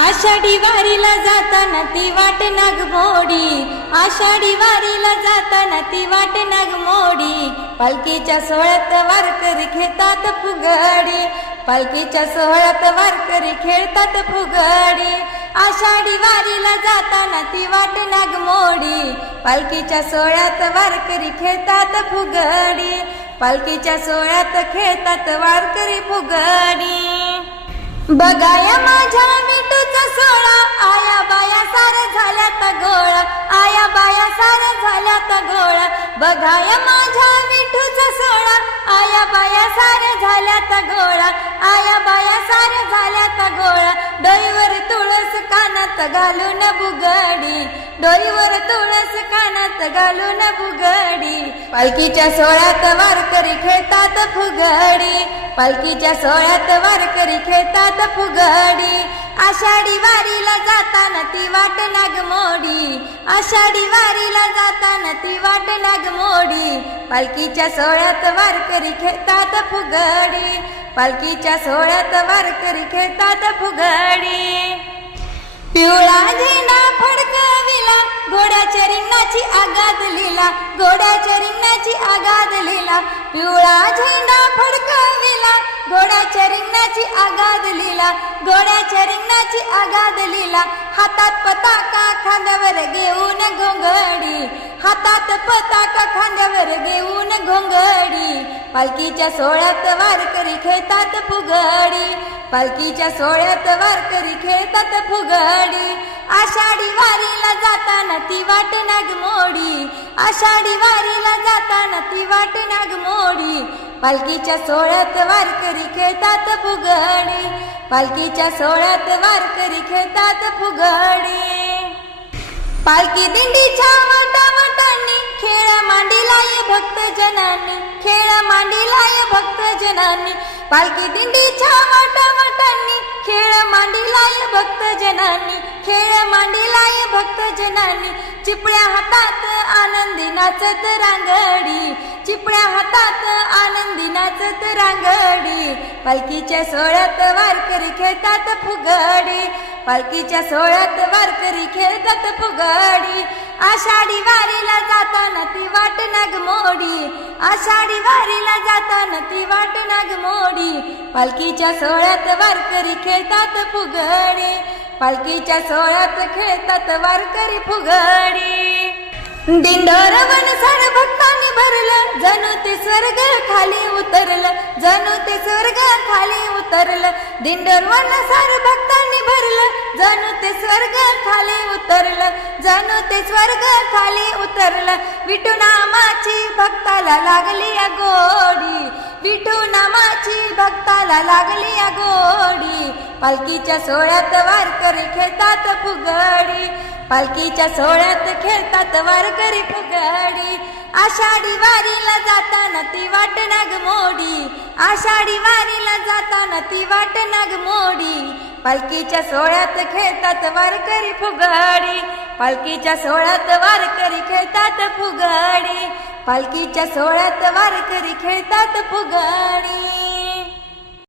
आषाढी वारीला जाताना ती वाट नागमोडी. आषाढी वारीला जाताना ती वाट नागमोडी. पालखीच्या सोहळ्यात वारकरी खेळतात फुगडी. पालखीच्या सोहळ्यात वारकरी खेळतात फुगडी. आषाढी वारीला जाताना ती वाट नागमोडी. पालखीच्या सोहळ्यात वारकरी खेळतात फुगडी. पालखीच्या सोहळ्यात खेळतात वारकरी फुगडी. बघाया माझ्या विटूचा सोळा. आया बाया सार तर गोळा. आया बाया सार तर गोळा. बघाया माझ्या विठूचा सोळा. आया बाया सार तर गोळा. आया बाया सार तर गोळा. डोईवर तुळस कानात घालून बुगळ डोईवर तुळस कानात घालून बुगडी पालखीच्या सोहळ्यात वारकरी खेळतात फुगडी. पालखीच्या सोहळ्यात वारकरी खेळतात फुगडी. आषाढी वारीला जाताना ती वाट नागमोडी. आषाढी वारीला जाताना ती वाट नागमोडी. पालखीच्या सोहळ्यात वारकरी खेळतात फुगडी. पालखीच्या सोहळ्यात वारकरी खेळतात फुगडी. पिवळा झेंडा फडका घोड्याच्या रिंगणाची आगाद लिला घोड्याच्या रिंगणाची आगाद लिला पिवळा झेंडा फडकविला घोड्याच्या रिंगणाची आगाद लिला घोड्याच्या रिंगणाची आगाद लिला हातात पताका खांद्यावर घेऊन घोंगडी हातात पताका खांद्यावर घेऊन घोंगडी. पालखीच्या सोहळ्यात वारकरी खेळतात फुगडी पालखीच्या सोहळ्यात वारकरी खेळतात फुगडी. आषाढी वारीला जाताना ती वाट नाग मोडी आषाढी वारीला जाताना ती वाट नाग मोडी पालखीच्या सोहळ्यात वारकरी खेळतात फुगडी. पालखीच्या सोहळ्यात वारकरी खेळतात फुगडी. पालखी दिंडीच्या जनांनी पालखी दिंडीच्या वाटावाटांनी खेळ मांडीलाय भक्त जनांनी खेळ मांडीलाय भक्त जनांनी चिपळ्या हातात आनंदी नाचत रांगडी चिपळ्या हातात आनंदी नाचत रांगडी. पालखीच्या सोहळ्यात वारकरी खेळतात फुगडी पालखीच्या सोहळ्यात वारकरी खेळतात फुगडी. आषाढी वारीला जाताना ती वाट नागमोडी आषाढी वारीला जाताना ती वाट नागमोडी पालखीच्या सोहळ्यात वारकरी खेळतात फुगडी. पालखीच्या सोहळ्यात खेळतात वारकरी फुगडी. दिंडोर वनसड भक्तांनी भरलं जणू ते स्वर्ग खाली उतरलं जणू ते स्वर्ग खाली उतरलं. दिंडोर वनसड भक्तांनी भरलं जणू ते स्वर्ग खाली उतरलं जणू ते स्वर्ग खाली उतरलं. विठू नामाची भक्ताला लागली या गोडी विठू नामाची भक्ताला लागली या गोडी. पालखीच्या सोहळ्यात वारकरी खेळतात फुगडी पालखीच्या सोहळ्यात खेळतात वारकरी फुगडी. आषाढी वारीला जाताना ती वाट नागमोडी आषाढी वारीला जाताना ती वाट नागमोडी पालखीच्या सोहळ्यात खेळतात वारकरी फुगाडी. पालखीच्या सोहळ्यात वारकरी खेळतात फुगाडी. पालखीच्या सोहळ्यात वारकरी खेळतात फुगाडी.